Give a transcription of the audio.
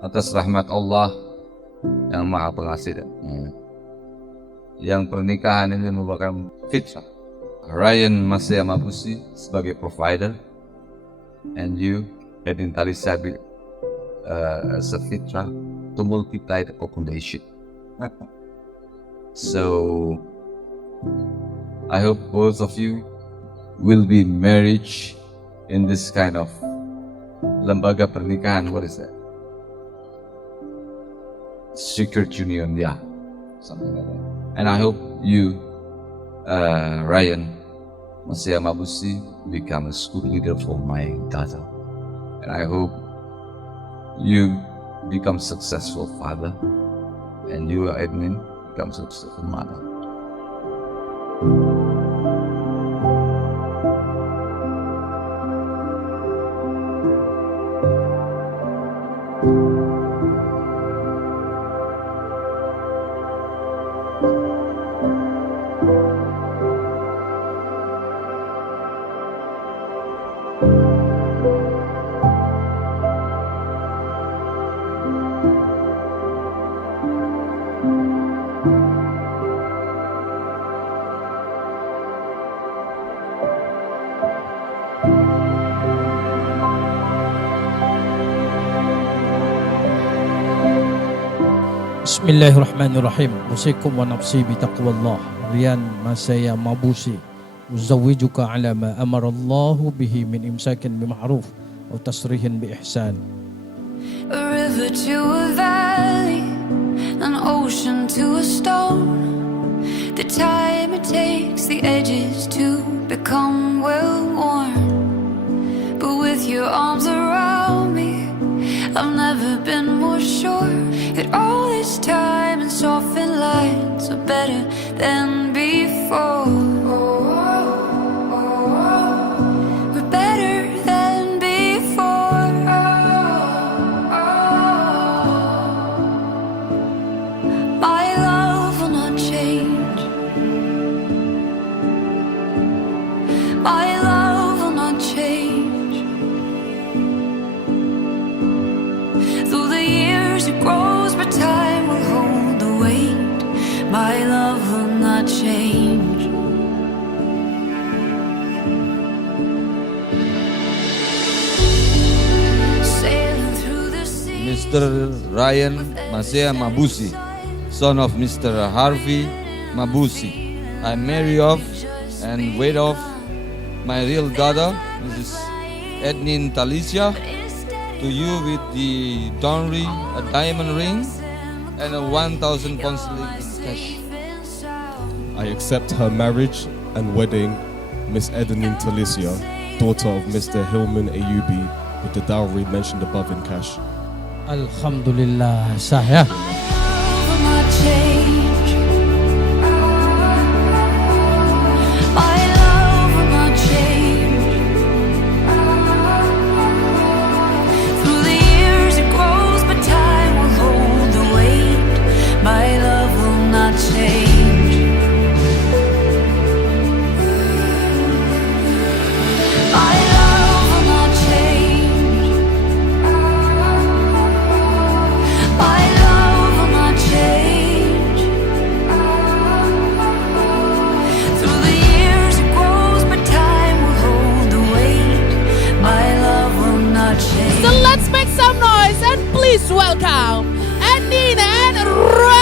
atas rahmat Allah yang Maha Pengasih. Yang pernikahan ini merupakan fitrah. Ryan masih Mabusi sebagai provider, and you, Ednine Talisabi, as a fitrah to multiply the population. So, I hope both of you will be married in this kind of lembaga pernikahan. What is that? Secret union, yeah, something like that. And I hope you, Ryan Masaya Mabusi, become a school leader for my daughter. And I hope you become successful father, and you, Ednine, become successful mother. Bismillahirrahmanirrahim. Usikum wa nafsi bitaqwallah. Rian Masaya Mabusi uzawwijuka ala ma amarallahu bihi min imsakin bima'ruf wa tasrihin bi ihsan. A river to a valley, an ocean to a stone. The time it takes the edges to become well worn. But with your arms around me, I've never been more sure that all this time and softened lines are better than before. We're better than before. My love will not change. My love will not change. Through the years it grows, but time will hold the weight. My love will not change. Sailing through the sea. Mr. Ryan Masaya Mabusi, son of Mr. Harvey Mabusi, I marry off and wed off my real daughter, Mrs. Ednine Talicia, to you with the dowry, a diamond ring, and a 1,000 pounds in cash. I accept her marriage and wedding, Miss Ednine Talicia, daughter of Mr. Hilman Ayubi, with the dowry mentioned above in cash. Alhamdulillah sah ya. My love will not change. My love will not change. Through the years it grows, but time will hold the weight. My love will not change. My love will not change. My love will not change. Through the years it grows, but time will hold the weight. My love will not change. So let's make some noise and please welcome Ednine and Ryan.